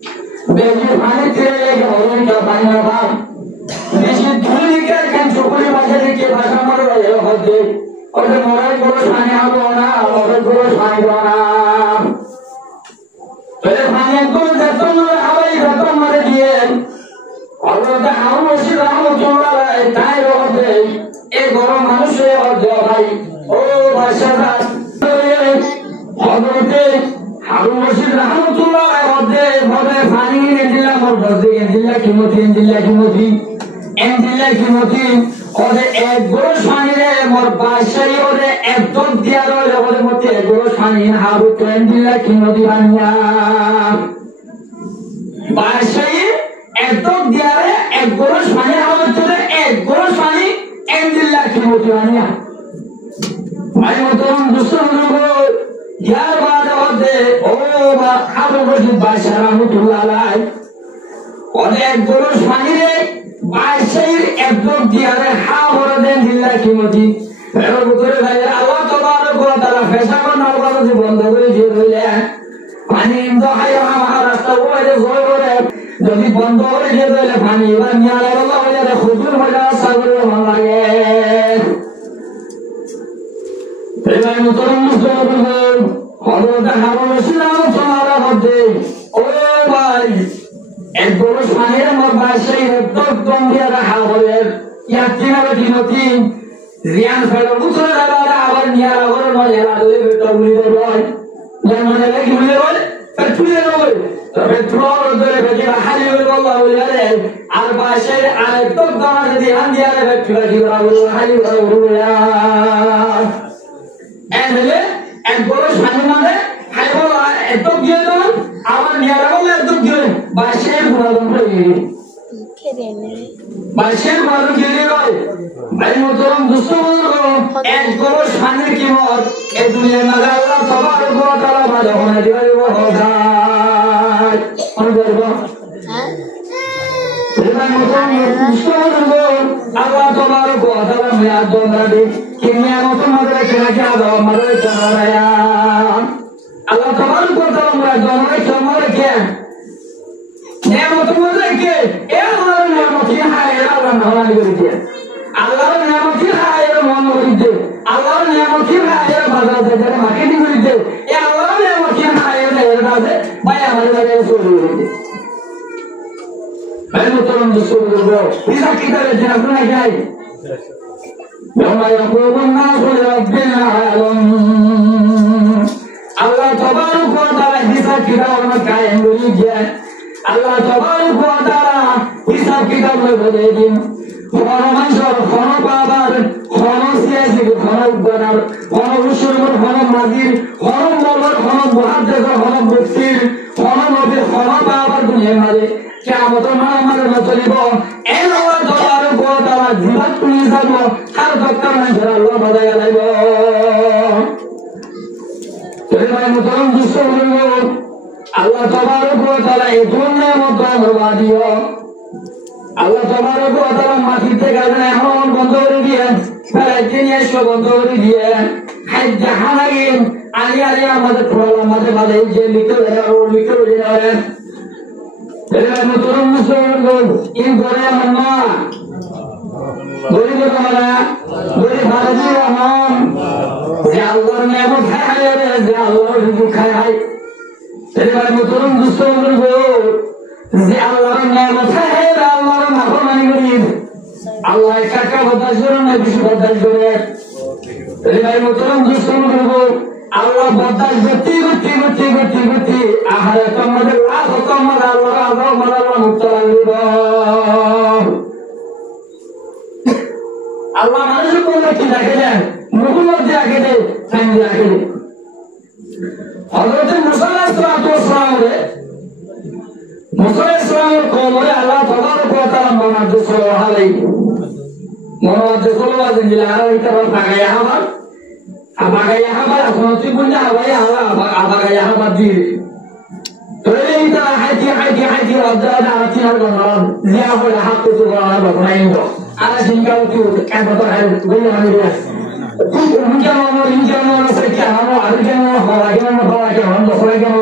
বেশি পানি তেলে গরম কা পানি না বেশি ধুলি কে কেন চুপড়ি বাজারে কে ভাষা মারো এলো হতে ওরে মরাই বড় পানি হবে না ওরে বড় পানি না তোরে পানি একদম যত মারে হাওয়াই যত মারে দিয়ে ওরে হাওয়া বসে রামো তোমরা তাই হবে এই গরম মানুষে হবে ভাই ও ভাষাটা হযরতে হারুন রশিদ রাহমাতুল্লাহ আলাইহি ভাবে পানি দিলা মোর বসে দিলা কিমতি ওরে এক গ্লাস পানি রে মোর বাসাই ওরে এক দম দিয়া রইল ওরে মতে এক গ্লাস পানি হারু কেন দিলা কিমতি বানিয়া বাসাই এক দম দিয়া রে এক গ্লাস পানি হারু তোরে এক গ্লাস পানি এন দিলা কিমতি বানিয়া ভাই মতন দুসরো यार बात होते ओ हाबो बजी बादशाह रहमतुल्लाह আলাইহি অনেক বড় শাহিরে বাদশাহর একদম দিয়ারে হা বড় দেন দিল্লা কিমতি এর ভিতরে ভাই আল্লাহ তাবারক ওয়া তাআলা ফেসাবা নরবাদে বন্ধ করে দিয়ে দিলে পানি ইন্দো হায়া আমার রাস্তা ওরে জয় করে যদি বন্ধ করে দিয়ে দিলে পানি এবার নিয়া আল্লাহ ওরে খুজুর মজা সাগরে মন লাগে এবার মুতরম মুসলমান হযরত হারুন রশিদ রাহমাতুল্লাহ আলাইহি ও ভাই এক বড় শাহের মাবাশাই একদম দিয়া রাখা হলে ইয়াতিনাবে দিনতি রিয়ান ফেলো উতরে দাঁড়া আবার নিয়া আবার নয় আলে বেটা উনি রয় জামানে লাগি উনি রয় পেটুলে রয় তবে ট্রোর ধরে বেজে হালি হল আল্লাহ ওয়ালে আর বাশাই আর একদম দাঁড়া যদি আন দিয়া বেটুলা কি আল্লাহ হালি ওয়া এনলে এক বড় শাহের মানে হাইবল একদম দিয়ে দাও আমার নিয়া বলে একদম দিয়ে বাশাই গুণাগুণ করে বাদশাহ মারু গেলে রয় ভাই মোহতরম দুসমান এক বড় শানের কিমত এই দুনিয়ার মাঝে আল্লাহ তাবারক ওয়া তাআলা ভালো করে দিবে ওহদাই কোন বলবো হ্যাঁ ভাই মোহতরম দুসমান আল্লাহ তাবারক ওয়া তাআলা মিয়া দোনাদি কিমিয়া মত মাদরে কেনা কি আদা মাদরে জানায়া আল্লাহ তাবারক ওয়া তাআলা মিয়া দোনাদি কেমনে কে নেমত মধ্যে কে এ আল্লাহর নেমত হায় আল্লাহ নামাজ করিতে আল্লাহর নেমত হায় মন করিতে আল্লাহর নেমত হায় বাজার থেকে মার্কেটিং করিতে এ আল্লাহর নেমত হায় এর দাদে ভাই আমাদের লাগে শুরু করিতে ভাই মোতরম শুরু করব ইসা কিতাবে যে আপনারা যাই يوم يقوم الناس لرب العالمين الله تبارك وتعالى حساب كتاب مكاين بيجي الله تبارك وتعالى حساب كتاب بيجي কোন মানুষের কোন বাবার কোন সিয়াসি কোন উদ্ধার কোন মুসলমান কোন মাজির কোন মৌলার কোন মুহাদ্দিস কোন মুফতির কোন নবীর কোন বাবার দুনিয়া মাঝে কিয়ামতের মাঝে চলিব এই আল্লাহ তাবারক ওয়া তাআলা জীবন তুলি যাব আর দক্তর মানুষের আল্লাহ বাজায় লাইব এবার মুতরম দুসরো আল্লাহ তাবারক ওয়া তাআলা এই দুনিয়ার মধ্যে আমবাদিও আল্লাহ তাবারক ওয়া তাআলা মাটিতে গাজনা এখন বন্ধ করে দিয়ে ফেরাইতে নিয়ে এসে বন্ধ করে দিয়ে হাই জাহানাগিন আলী আলী আমাদের প্রবলেম মাঝে মাঝে যে লিখে দেয় এবার মুতরম মুসলমান ইন করে আম্মা গরিব তোমরা গরিব ভারতী রহমান যে আল্লাহর নিয়ামত খায় রে যে আল্লাহর রিজিক খায় এবার মুতরম মুসলমান যে আল্লাহর নিয়ামত খায় রে আল্লাহর নাফরমানি করি আল্লাহ কাকা বদাস করে না কিছু বদাস করে এবার মুতরম মুসলমান আল্লাহ বদাস গতি আহারে তোমাদের লাভ তোমাদের আল্লাহ আল্লাহ মুক্তার দিব আল্লাহ মানুষের কোনটা কি দেখে দেন মুহাম্মদ যে আগে দেয় সামনে আগে দেয় হযরত মুসা আলাইহিস সালাম রে মুসা আলাইহিস সালামের কওমে আল্লাহ তাবারক ওয়া তাআলা মুহাম্মদ সাল্লাল্লাহু আলাইহি মুহাম্মদ সাল্লাল্লাহু আলাইহি ওয়া সাল্লাম আবাগায়া হাবার এখন তুই বললা আবাগায়া হাবার দি তোরে এটা হাইতি রাজা আতি আর গনার জিয়া বলে হাত তো গনার বানাইতো আলা সিংগাও তুই কেন তো হয় বলে আমি রে ইনজানো সে কি আমো আর কেন হওয়া কেন হওয়া কেন হলো হয় কেন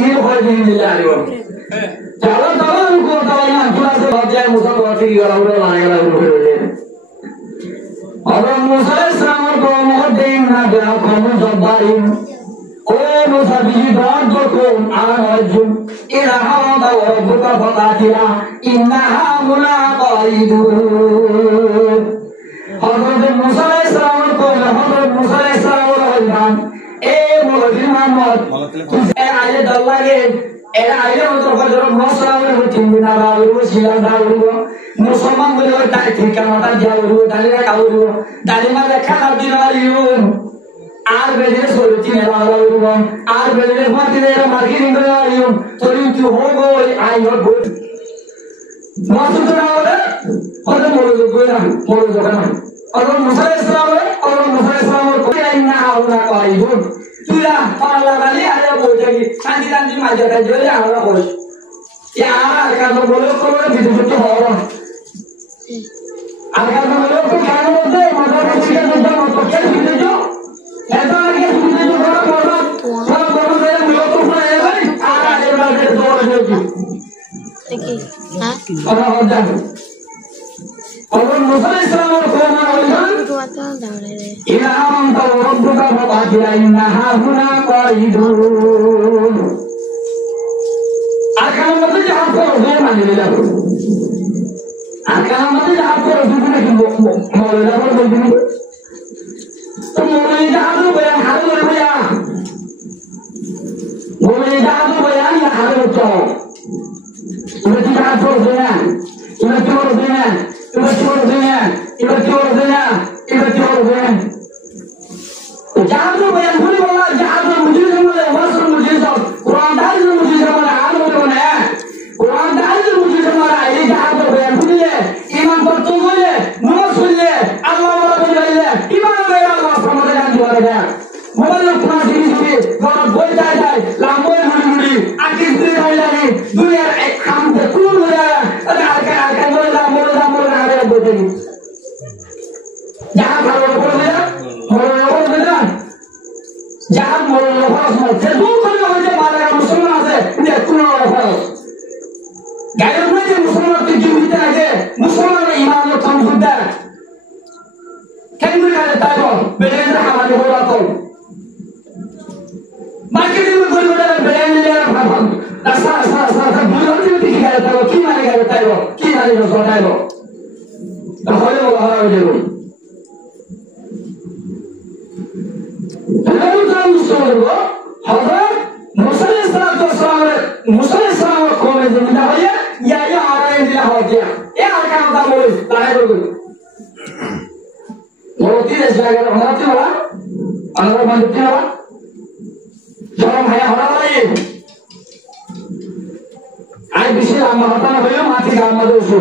এই হয় দিন দিলা Arroyo Kalau tahu gua tahu yang kurang sebagai musa kau tinggi kalau udah lagi lah udah. Orang musa Islam kau muhadin naga kamu jabarin. Oh musa biji doang kau anajum. Ila hamba wa buka fakatira. Inna hamuna qaidun. Hazrat Musa Islam kau Hazrat Musa Islam orang muhadin Muhammad. Ayat Allah ke era ayo untuk fajar Muslim bertim binara uru silang uru Musliman boleh tak tinggal mata jauh dari kau dari mana kan binara uru ar bejer solusi nela uru ar bejer mati nela marketing uru tori tu hogo ayo good masuk tu orang orang mulu juga orang Musa Islam kau yang nak orang kau itu Sudah, kalau kali ada bojagi, nanti macam aja ya orang bos. Ya, kalau boleh kalau gitu orang. Agar kalau kalau boleh, maka kita sudah pakai gitu. Ada lagi gitu orang. Kalau boleh boleh tu saya lagi. Ada lagi orang lagi. Okey. Orang ada. Orang Musa Islam orang إلى أن ربك فقاتل إنها هنا قائدون أكلم متى جحفر غير من الله أكلم متى جحفر زوجنا مولانا فرمودني مولانا جحفر بيان حلو البيان مولانا جحفر بيان يا حلو الجو إذا جحفر بيان إذا جحفر بيان إذا جحفر بيان إذا جحفر بيان إذا جحفر بيان جعلوا بيان كل والله جعلوا المجيز ولا وصل المجيز قرآن تعالى المجيز ولا عالم ولا قرآن تعالى المجيز ولا عيد جعلوا بيان كل إيمان برتوه له نوصل له الله ولا بيان له إيمان غير الله سبحانه وتعالى ولا مولى قرآن سيري قرآن بول جاي لامول مولي أكيد بيان لاني دنيا هم تكون ولا أنا أكان مولى هذا بودي جعل Jangan mulai lepas mau. Sebelum kau macam mana Muslim ada, dia kuno lepas. Gaya macam Muslim tu kita ada. Muslim iman yang kamu sudah. Kan mereka ada tahu, belajar hamal bola tu. Macam ni mereka belajar apa? Asal bulan tu kita ada tahu, kita ada tahu, kita ada tahu. Tak boleh orang ada. Hazrat Musa Islam kau menjadi apa ya orang yang dia hajat ya akan tak boleh tak boleh Murti sebagai orang tu lah orang bantu lah jangan hanya orang lain ay bisi amma hatana hoyo mati gamma dosu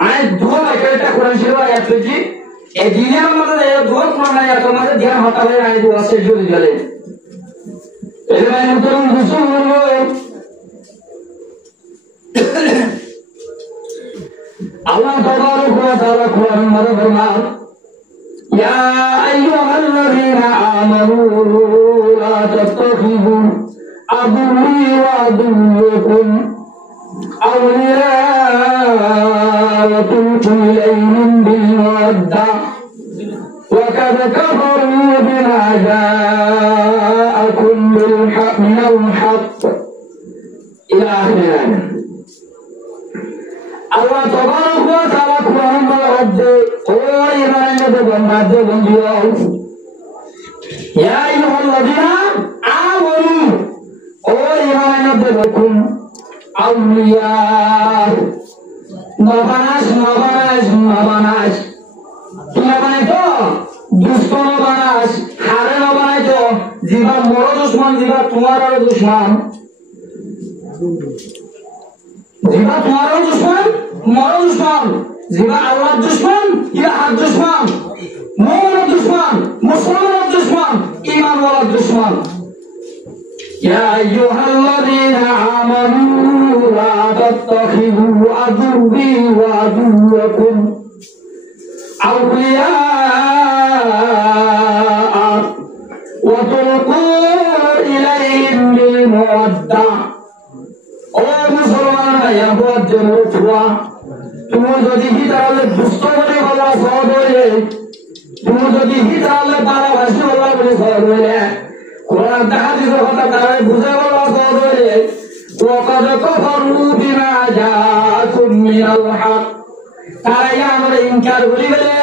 ay dua leketa Quran shirwa ayat ji e dunia mata ya dua Quran ayat mata dia hatale ay dua se jodi gale Elman turun Rasulullah Allah tabaraka wa taala Quran mara firman Ya ayyuhalladzina amanu la tattakhidhu aduwwi wa aduwwakum awliya wa tulqu ilayhim bil mawadda wa qad kafaru bima ja'akum bil haqqi wal haqq ila akhirih Allah tabaraka wa taala Quran mara oh iman ada benda benda Ya ayyuhalladzina amanu oh iman ada lakum awliya nabanas Kya banai to dushman nabanas hare nabanai to jiba moro dushman jiba tumhara dushman जिबा तुम्हारा दुश्मन मरो दुश्मन जिबा अल्लाह दुश्मन या हक दुश्मन मोमिन दुश्मन मुसलमान दुश्मन ईमान वाला दुश्मन या अय्युहल्लज़ीना आमनू ला तत्तखिदू अदुव्वी व अदुव्वकुम अवलिया व तुल्कू इलैहिम बिल मवद्दा মাইয়া বুয়ার জন্য ছোয়া তুমি যদি হি তাহলে দুষ্ট বলে বলা সহজ হইলে তুমি যদি হি তাহলে পারাভাসী বলা বলে সহজ হইলে কোরআন হাদিসের কথা তারা বুঝে বলা সহজ হইলে وقد كفروا بما جاءكم من الحق তারা আমরা ইনকার করি বলে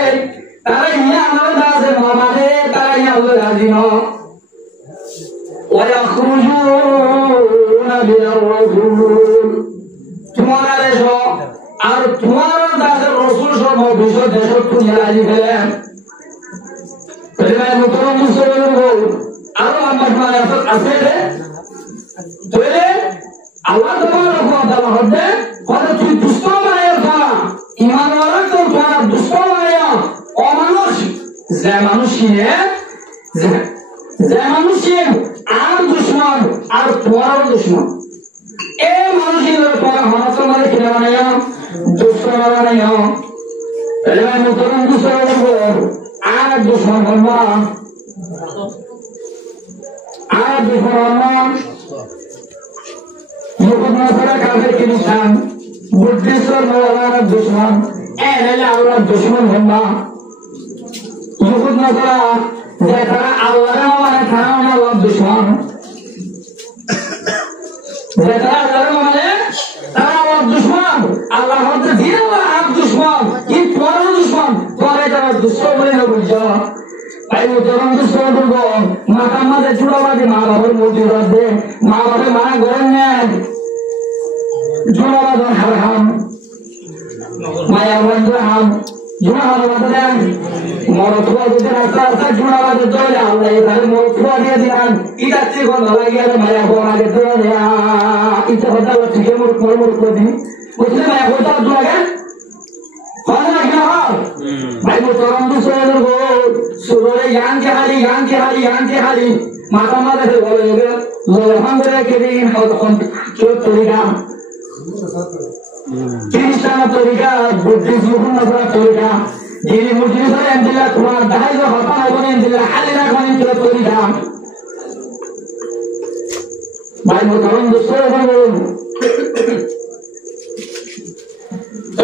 তারা আমরা দাসে মামারে তারা আমরা রাজি ন ويخرجون من الرسول তোমারা এসো আর তোমার দাসের রাসূল সব বিষয় দেশ তুমি রাজি হলেন পরিবার মুতরম মুসলমান আরো আমার মানে আছে রে তোরে আল্লাহ তাআলা হতে কত তুই দুষ্ট মায়ের খানা ঈমান ওয়ালা তো তোরা দুষ্ট মায়া অমানুষ যে মানুষে আর দুশমন আর তোরাও দুশমন এই মানুষের তোরা হামাস মানে কিনা বানায়া দুষ্ট বানায়া পরিবার মুতরম মুসলমান আর দুশমন হল্লা আর দুশমন يقول مثلا كافر كنيسان بديسر مولانا الدشمن اهل الله الدشمن هم يقول مثلا ذكر الله وما كان الله الدشمن ذكر الله وما كان الدشمن الله هو دين الله الدشمن يتوار الدشمن توار ترى الدشمن بين الرجال أي مطلوب الدشمن برضو ما كان ما تجربة ما دي ما بقول موجود ده ما بقول ما قولنا جوابا حرام ما يوندهم جوابا بدن مرتبا بدن أساسا جوابا بدن الله يبارك مرتبا ديان إذا تيجون الله يجعل ما يبغى ما يدرون يا إذا بدل وتيجي مرتبا دي وتلا ما يبغى تدرون يا هذا كذا باي مطلوب دوسرا لو سورة يان كهالي ما كمان ده بقوله لو هم بره كذي هو تكون شو تريدا Kirishana torika, Buddhism Muslim torika, Jiri Muslim sara endilla Quran dahai jo hata hone endilla halina kone jo torika. Bhai mukaram dosto hono.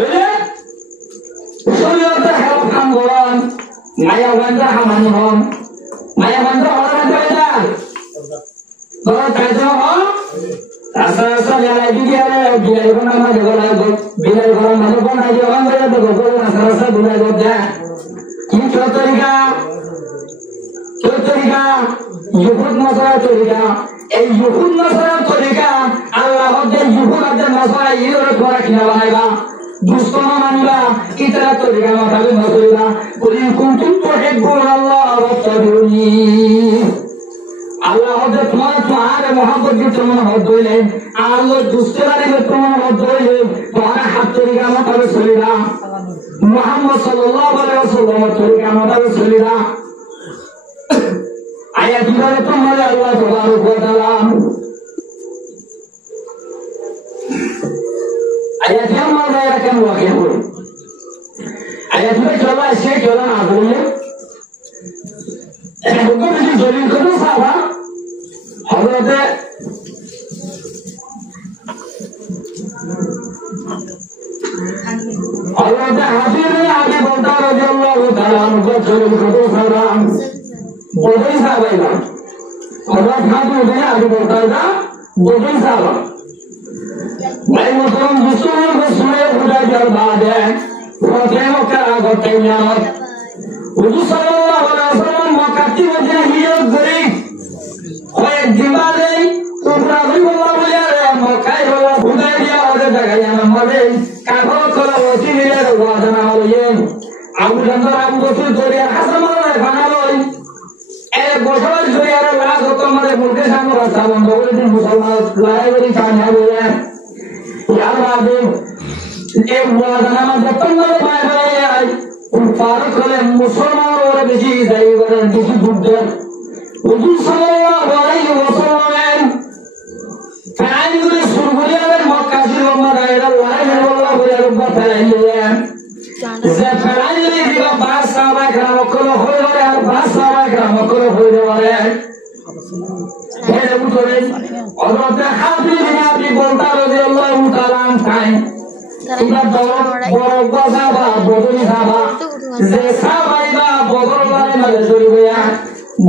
Oye, usuliyata help ham goran, maya wanda haman hom, maya wanda horan kaida. Goran kaida ho? Asa jalan juga ada, bilai pun nama jalan itu, bilai orang mana pun ada orang ada tu, kalau asa bilai itu dah. Ini torika, Yuhud masalah torika, Yuhud masalah torika, Allah ada Yuhud ada masalah ini orang tua kena banyak. Dusta mana kita torika masalah masalah, kuling kuntum tuhibbun Allah wattabi'uni. Allah ada तुम्हारे मोहब्बत की तुम होते हैं Allah दूसरे के तुम होते हैं तुम्हारा हाथ तरीका मत अबे सुनिरा Muhammad sallallahu alaihi wasallam तरीका मत अबे सुनिरा आयत में तुम्हारे Allah तबारक व तआला आयत में हमारा क्या वाक़या हुआ आयत में चला ऐसे चला ना बोले हुक्म की जमीन को साहब हज़रत हाफिज़ अबी बकर रज़ियल्लाहु तआला अन्हु को जमीन को साहब बोले साहब आइला हज़रत हाफिज़ अबी बकर का बोले साहब भाई मुसलमान दूसरों को सुने खुदा के बाद है फतेह का गोतेया हुजूर सल्लल्लाहु अलैहि वसल्लम मक्का की वजह हिजरत करी कोई जिम्मादे उबरा भी बोला बोले रे मक्का बोला हुदैबिया वाले जगह यहाँ मरे काफर कोला वसी मिले वादना वाले আবু জান্দার আবু বসর দরিয়া হাসামার বানালোই এ বছর দরিয়ার লাশ হত আমাদের মুখে সামনে রাস্তা বন্ধ করে দিন মুসলমান লড়াই করে কান্না বলে ইয়ার বাদে এ ওয়াদানা মধ্যে তঙ্গল পায় হয় আই ফারুক হলে মুসলমান ওরা বেশি যাই করে বেশি যুদ্ধ হুজুর সাল্লাল্লাহু আলাইহি ওয়াসাল্লাম কাইগুলি সুরগুলিয়ার মক্কা ছিল মারাইরা লড়াই বলা বলে রব্বা তাআলা যে ফেরাইলে দিবা বাস সাহাবা کرام কল হইরে আর বাস সাহাবা کرام কল হইরে বলে হে বুঝলেন হযরত হাফিজ বিন আবি বলতা রাদিয়াল্লাহু তাআলা সালাম খাই এবার বড় গজাবা বদলি খাবা যে খাবাইবা বদল বাড়ি মাঝে চলবে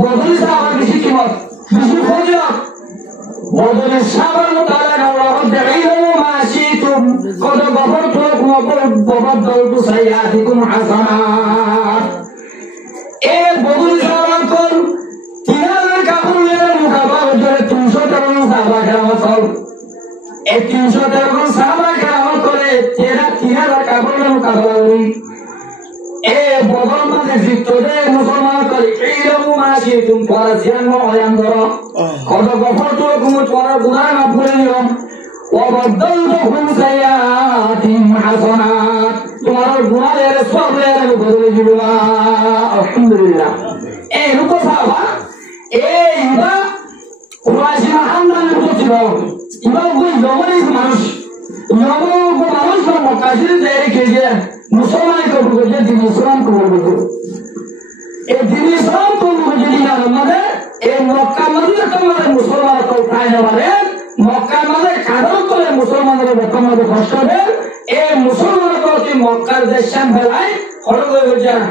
বদলি খাবার বেশি কিমত বেশি ফজিলত বদলি সাবার মোতালেন আল্লাহ দেখাইলাম মাসিতুম কত গফরতুকুম ওয়াবাদদালতু সাইয়াতিকুম হাসানাত এ বদলি খাবার কোন তিনার কাপড়ের মুকাবালা করে 313 সাহাবা কেরাম এই 313 সাহাবা কেরাম করে 3000 কাপড়ের মুকাবালা করি এ বদল মানে জিততে মুসলমান করে ইলমু মাসিতুম পরাজিয়ান ময়ান ধরো কত গফরতুকুম তোমার গুনাহ মাফ করে দিও ওয়াবাদদালতুকুম সাইয়াতিকুম হাসানাত তোমার গুনাহের সওয়াবের বদলে দিব আলহামদুলিল্লাহ এই রূপে সাহাবা এইবা কুরাইশ মাহান্দানের ছিল ইবা ওই জমানের মানুষ মানুষ মক্কাশির দেরি কেজে মুসলমান করবো যে দিন ইসলাম করবো এই দিন ইসলাম করবো যদি না আমাদের এই মক্কা মধ্যে তোমাদের মুসলমান কোথায় নেবারে মক্কার মধ্যে কাদর করে মুসলমানের মক্কার কষ্ট হবে এই মুসলমানের প্রতি মক্কার দেশান বেলায় হরগ হয়ে যায়